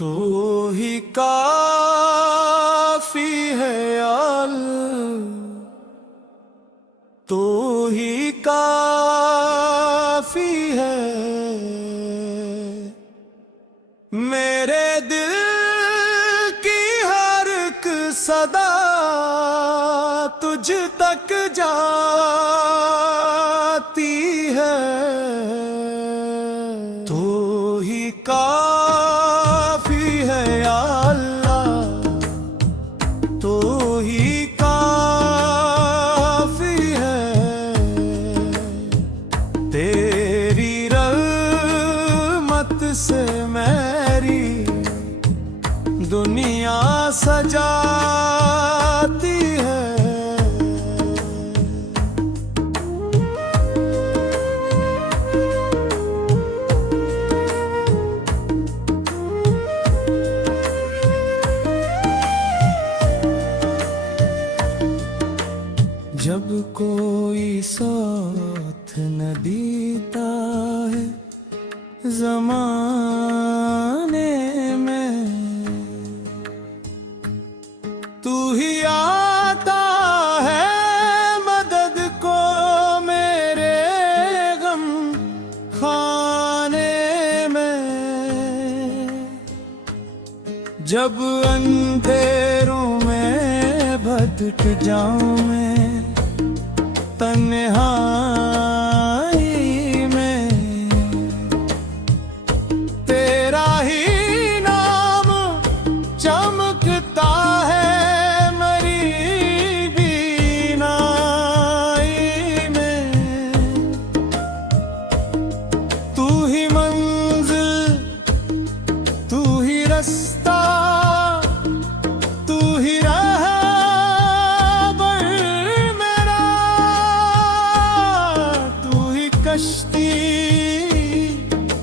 तू ही काफी है अल्लाह, तू ही काफी है। मेरे दिल की हर एक सदा तुझ तक जाती है। तू ही काफी है अल्लाह, तू ही काफी है। तेरी रहमत से मेरी दुनिया सजाती है। जब कोई साथ न देता है ज़माने में, तू ही आता है मदद को मेरे गम खाने में। जब अंधेरों में भटक जाऊं मैं तन्हाई में, तेरा ही नाम चमकता है मेरी बीनाई में। तू ही मंजिल, तू ही रास्ता, तू ही कश्ती,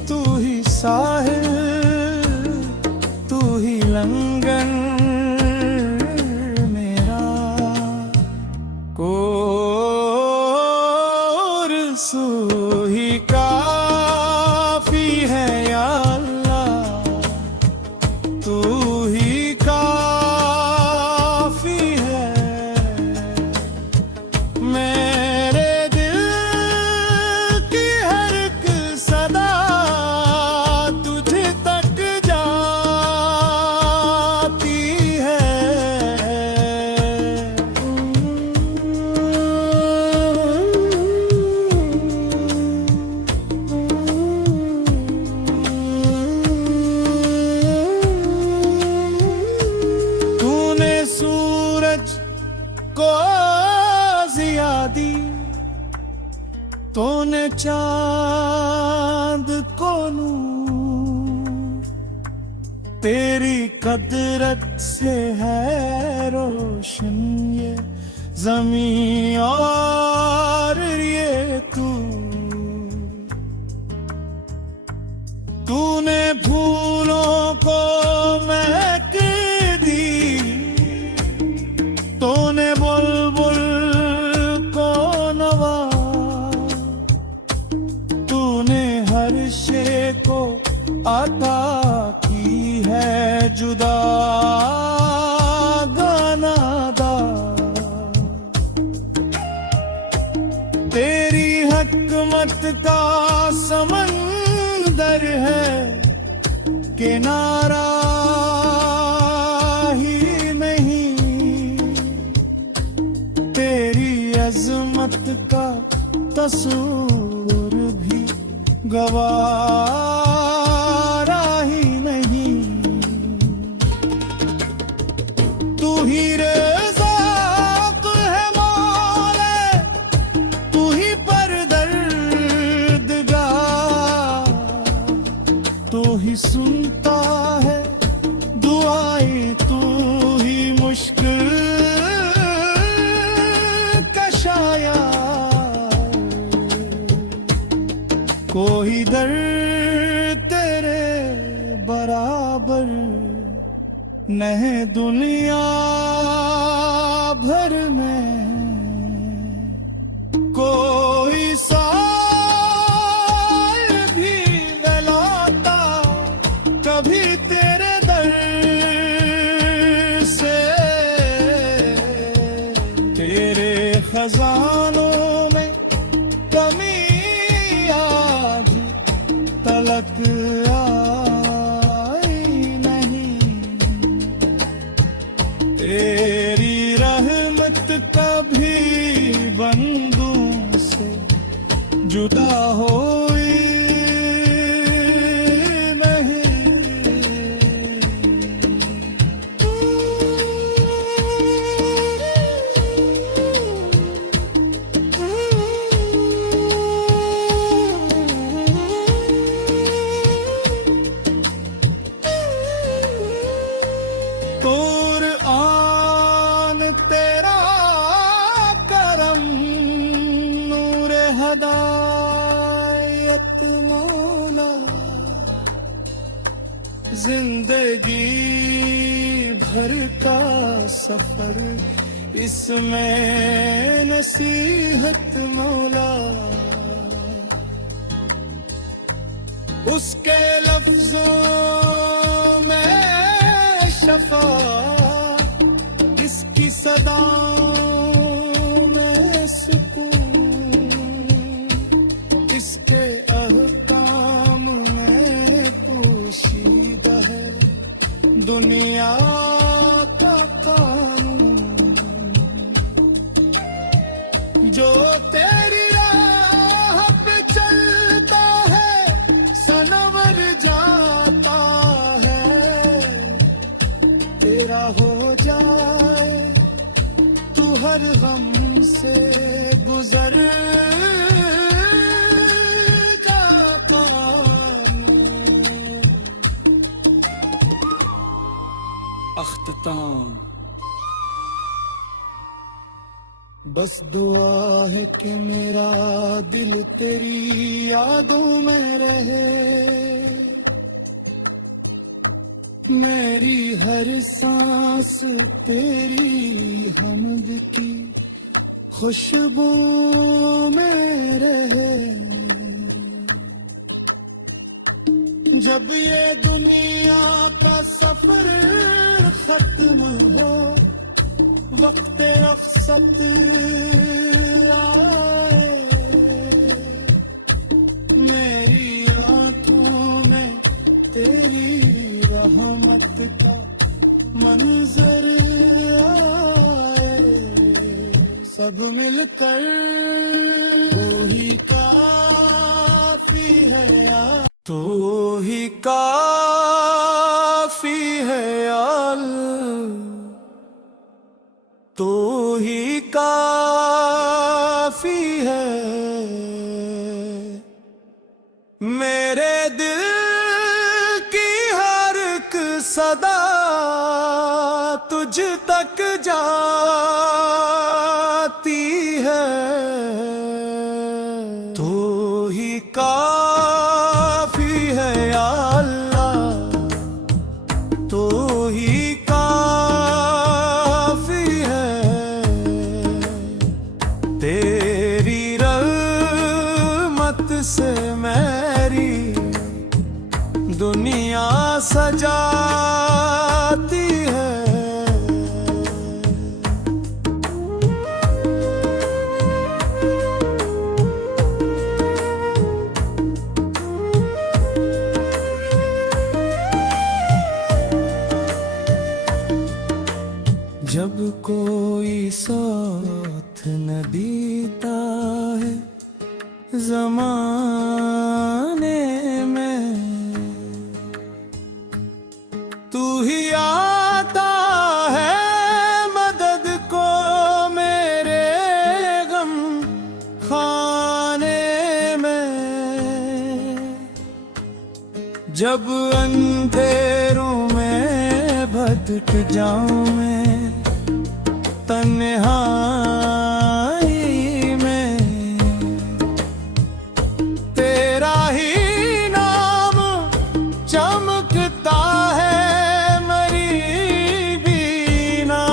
तू ही साहिल, तू ही लंगर मेरा। कोरसू ही काफी है या अल्लाह, तू ही काफी है। मेरे सूरज को ज़िया दी, तूने चांद को नूर, तेरी कदरत से है रोशन ये ज़मीं और ये तू। तूने फूलों को महक दी, तूने बुलबुल को नवा, तूने हर शे को अता की है जुदा गानादा। तेरी हकमत का समंदर है किनारा ही नहीं, तेरी अज़मत का तस्वूर भी गवारा ही नहीं। तू ही रज़ाक़ है मौला, तू ही परवरदिगार, तू ही सुनता है दुआएं, तू ही मुश्किल कशाया। कोई दर तेरे बराबर नहीं दुनिया भर में। कोई साल भी गलाता कभी तेरे जिंदगी भर का सफर, इसमें नसीहत मौला, उसके लफ्जों में शफा, इसकी सदाओं में सुकून, इसके अहकाम में पोशीदा है दुनिया का कानून। जो तेरी राह पे चलता है सनवर जाता है, तेरा हो जाए तू हर गम से गुजर जाता। अख्ताम बस दुआ है कि मेरा दिल तेरी यादों में रहे, मेरी हर सांस तेरी हमद की खुशबू में रहे। जब ये दुनिया का सफर खत्म हो, वक्त रख्सत आए, मेरी आंखों में तेरी रहमत का मंजर आए, सब मिलकर तू ही काफी है यार, तू ही काफी है यार, तू ही काफी है। मेरे दिल की हर एक सदा तुझ तक जाती है, तू ही काफी है या अल्लाह, तू ही काफी है। तेरी रहमत से मेरी दुनिया सजाती है। जब कोई साथ न देता है ज़माने में, तू ही आता है मदद को मेरे गम खाने में। जब अंधेरों में भटक जाऊं मैं तन्हाई में, तेरा ही नाम चमकता है मेरी बीनाई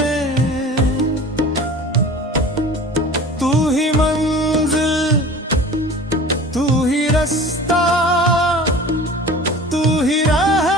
में। तू ही मंजिल, तू ही रास्ता, तू ही राह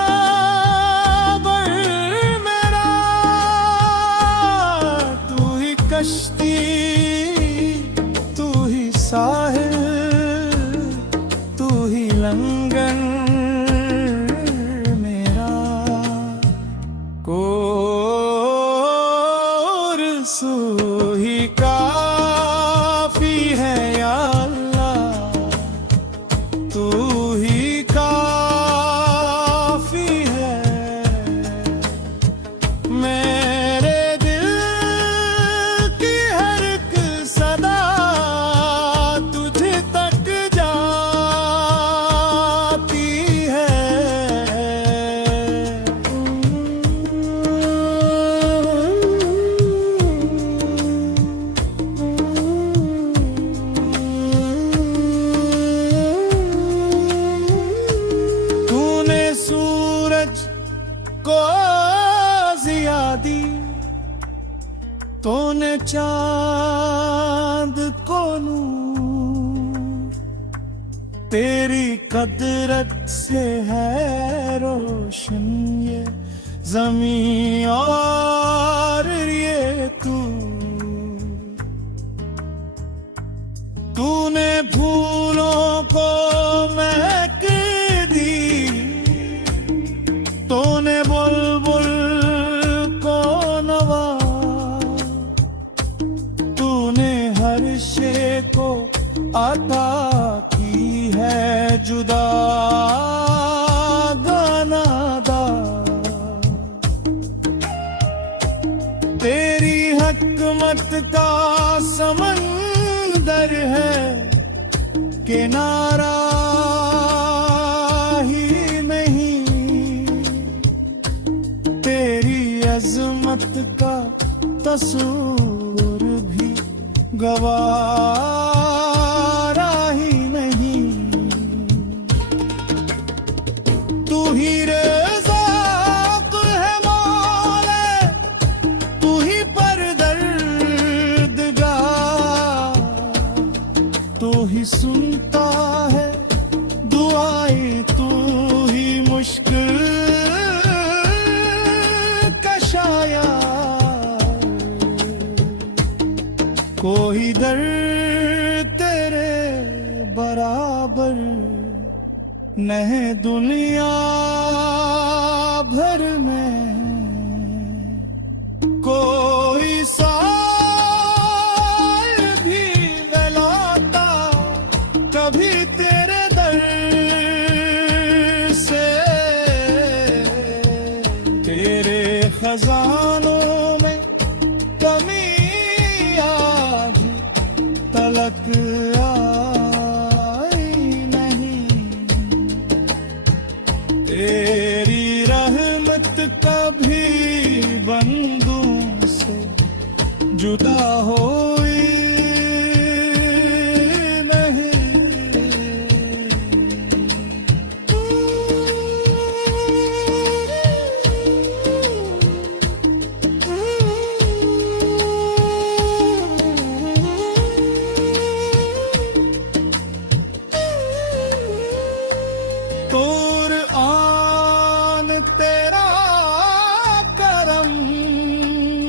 को जिया दी तूने चांद को नूर, तेरी कदरत से है रोशन ये ज़मीं और ये तूने फूलों को महक दी, तूने बुलबुल को नवा, तूने हर शे को अता की है जुदा गानादा। तेरी हकमत का समंदर है किनारा ही नहीं, तेरी अजमत का तस्वूर भी गवारा ही नहीं। तू ही रज़ाक़ है मौला, तू ही परवरदिगार, तू ही सुनता है दुआएं, तू ही मुश्किल कशाया। कोई दर तेरे बराबर नहीं दुनिया भर में, कोई साल भी वलाता कभी तेरे दर से। तेरे खजानों में कमी आज तलक आई नहीं, तेरी रहमत कभी बंदों से जुदा हुई कुरआन तेरा करम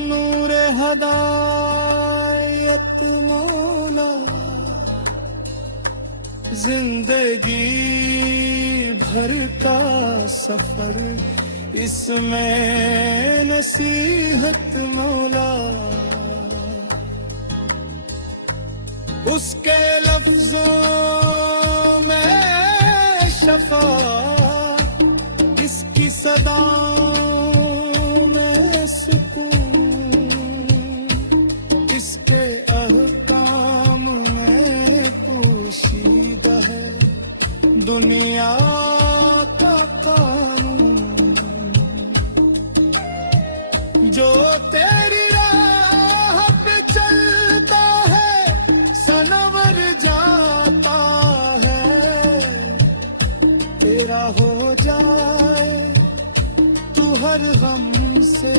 नूर हदायत मौला, जिंदगी भर का सफर इसमें नसीहत मौला। उसके लफ्जों में शफा, इसकी सदाओं में सुकून, इसके अहकाम में पोशीदा है दुनिया का कानून। जो तेरी राह पे चलता है सनवर जाता है, तेरा हो जाए तू हर गम से